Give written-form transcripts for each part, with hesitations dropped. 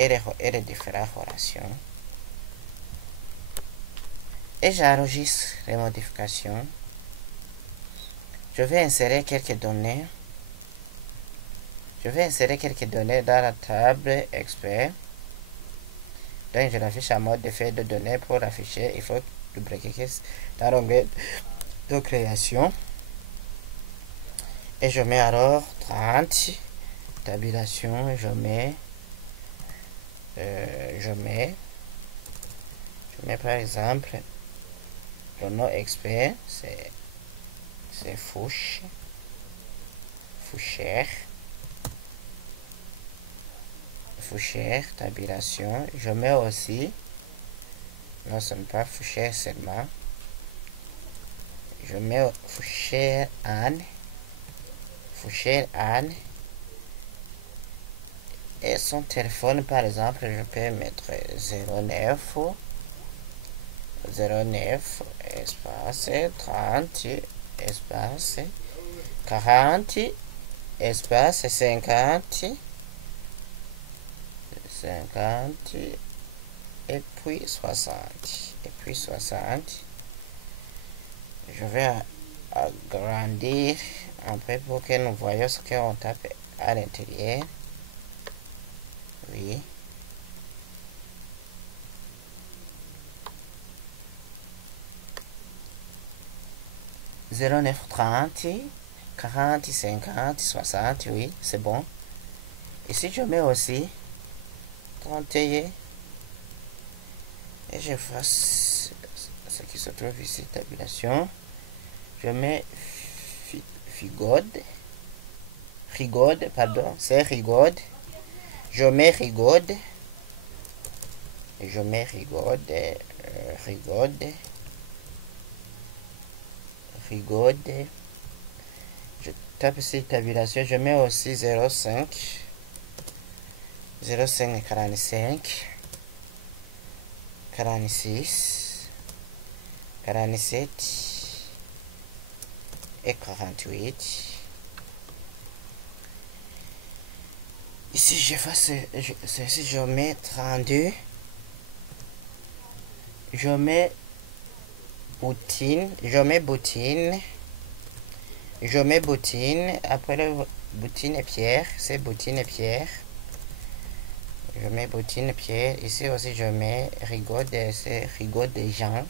et les différentes relations. Et j'enregistre les modifications. Je vais insérer quelques données. Dans la table expert. Donc je l'affiche en mode de feuille de données. Pour l'afficher, il faut double-cliquer dans l'onglet de création. Et je mets alors 30. Tabulation, je mets par exemple le nom expert, c'est Fouchère. Tabulation, je mets aussi, non ce n'est pas Fouchère seulement, je mets Fouchère Anne, et son téléphone par exemple je peux mettre 09 espace 30 espace 40 espace 50 et puis 60 je vais agrandir un peu pour que nous voyons ce qu'on tape à l'intérieur. Oui. (09 30 40 50 60), oui, c'est bon. Ici, je mets aussi 31 et je fasse ce qui se trouve ici, tabulation. Je mets Rigode, pardon, c'est Rigode. Je mets Rigode. Je tape ici tabulation. Je mets aussi 05 45 46 47 et 48. Ici je mets 32. Je mets boutine. Après le boutine et pierre, c'est boutine et pierre. Je mets boutine et pierre. Ici aussi je mets Rigode, c'est Rigode des gens.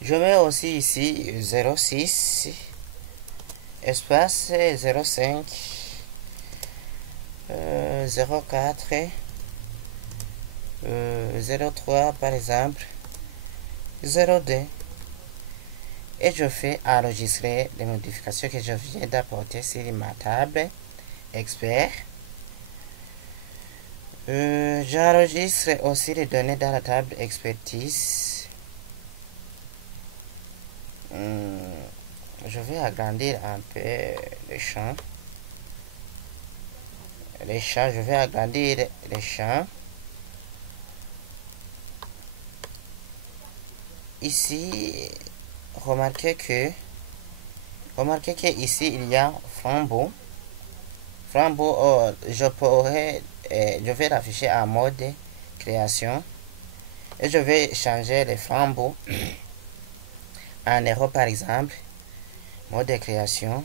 Je mets aussi ici 06 espace 05 04 03 par exemple 02 et je fais enregistrer les modifications que je viens d'apporter sur ma table expert. J'enregistre aussi les données dans la table expertise. Je vais agrandir un peu les champs. Je vais agrandir les champs. Ici, remarquez que ici il y a flambeau. Je vais l'afficher en mode création et je vais changer les flambeaux en héros par exemple. Mode de création.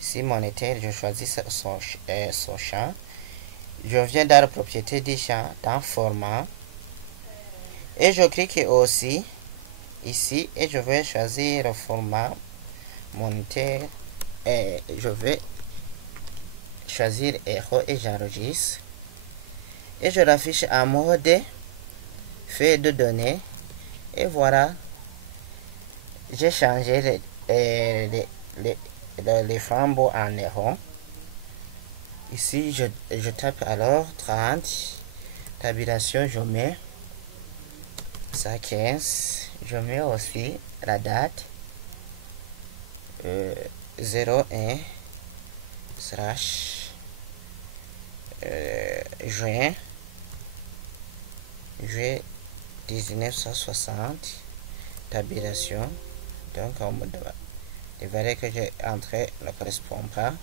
Si monétaire, je choisis son champ. Je viens dans la propriété du champ dans format et je clique aussi ici et je vais choisir le format monétaire et je vais choisir héros et j'enregistre et je l'affiche en mode feuille de données et voilà, j'ai changé les flambeaux en héros. Ici je tape alors 30 tabulation, je mets 115. Je mets aussi la date 01 slash juin 1960 tabulation. Donc les valeurs que j'ai entrées ne correspondent pas.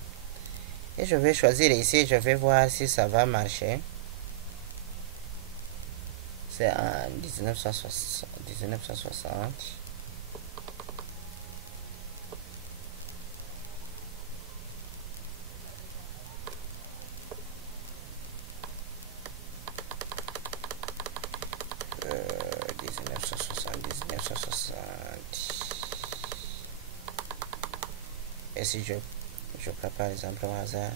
Et je vais choisir ici, je vais voir si ça va marcher. C'est en 1960. 1960. Et si je prends par exemple au hasard,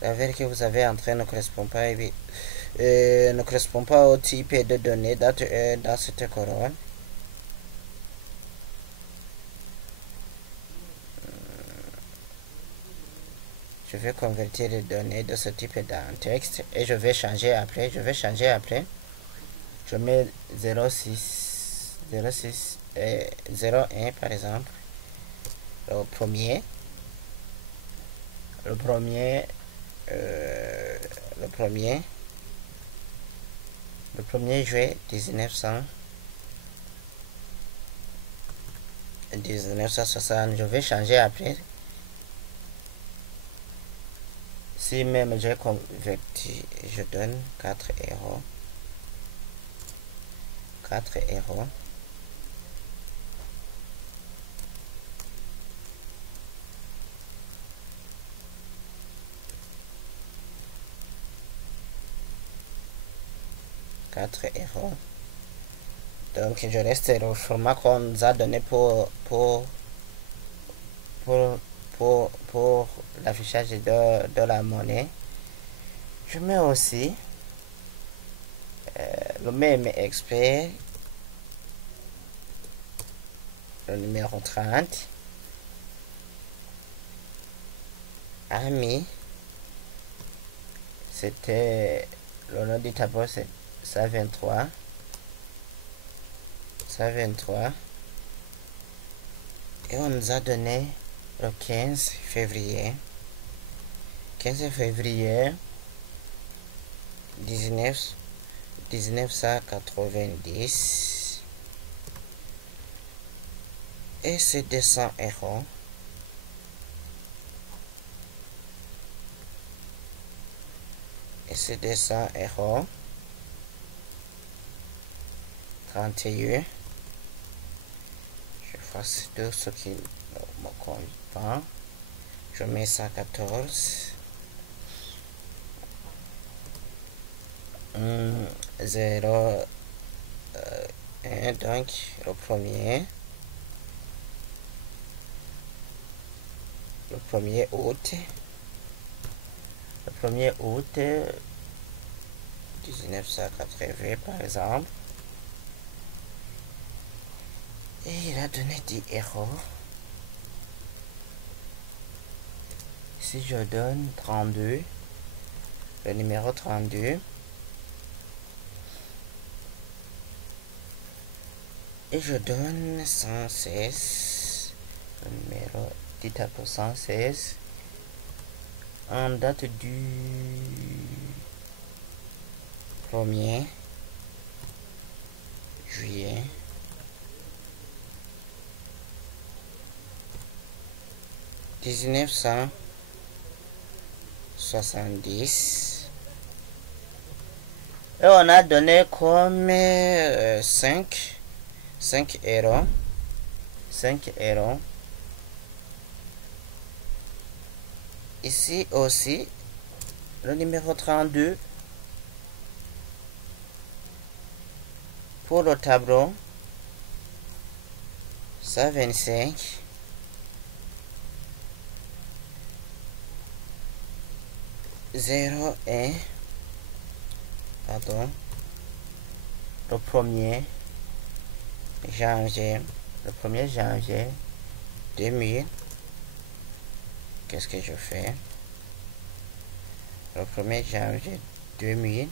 la valeur que vous avez entrée ne correspond pas, ne correspond pas au type de données dans cette colonne. Je vais convertir les données de ce type dans texte et je vais changer après. Je mets 06 et 01 par exemple. Le premier juillet 1960. Je vais changer après. Si même j'ai converti, je donne 4 erreurs. 4 erreurs. Donc je reste au format qu'on nous a donné pour l'affichage de la monnaie. Je mets aussi le même expert, le numéro 30, ami, c'était le nom du tableau, c'est 123, et on nous a donné le 15 février 1990, et c'est 200 euros. Et c'est 200 euros. 31. Je fasse tout ce qui me convient. Je mets 114. 0 1, donc le premier août 1980 par exemple, et il a donné 10 euros. Si je donne 32, le numéro 32, et je donne 116, le numéro du tableau 116, en date du 1er juillet 1970, et on a donné comme 5 euros. Ici aussi, le numéro 32 pour le tableau 125, pardon, le 1er janvier 2000. Qu'est-ce que je fais? Le 1er janvier 2000,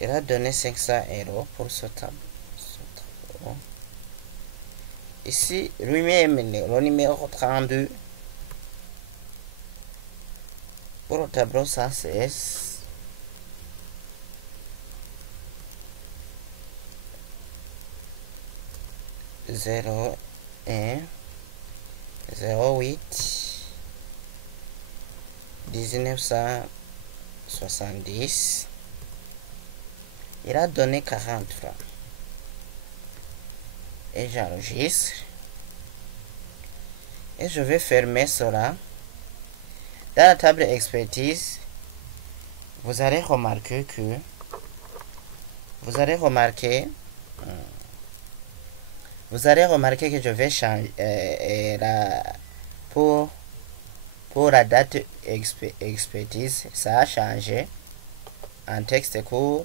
il a donné 500 euros pour ce tableau. Ici, lui-même, le numéro 32 pour le tableau 116, 0, 1, 08, 1970. Il a donné 40 francs. Et j'enregistre. Et je vais fermer cela. Dans la table expertise, vous allez remarquer que je vais changer pour la date expertise, ça a changé en texte court.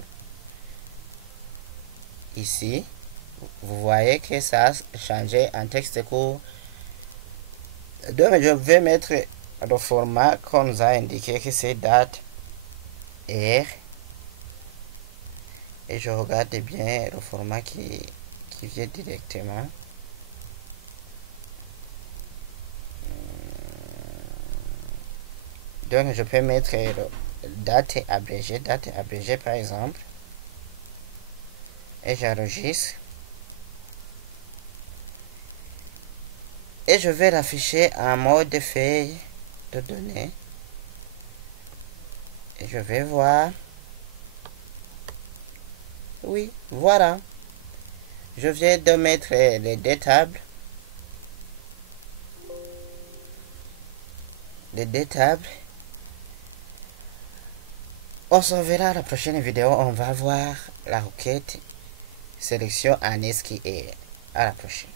Ici, vous voyez que ça a changé en texte court. Donc, je vais mettre le format qu'on nous a indiqué que c'est date R. Et je regarde bien le format qui vient directement. Donc, je peux mettre date abrégée par exemple. Et j'enregistre. Et je vais l'afficher en mode feuille de données. Et je vais voir. Oui, voilà. Je viens de mettre les deux tables. On se verra à la prochaine vidéo. On va voir la requête sélection en SQL. À la prochaine.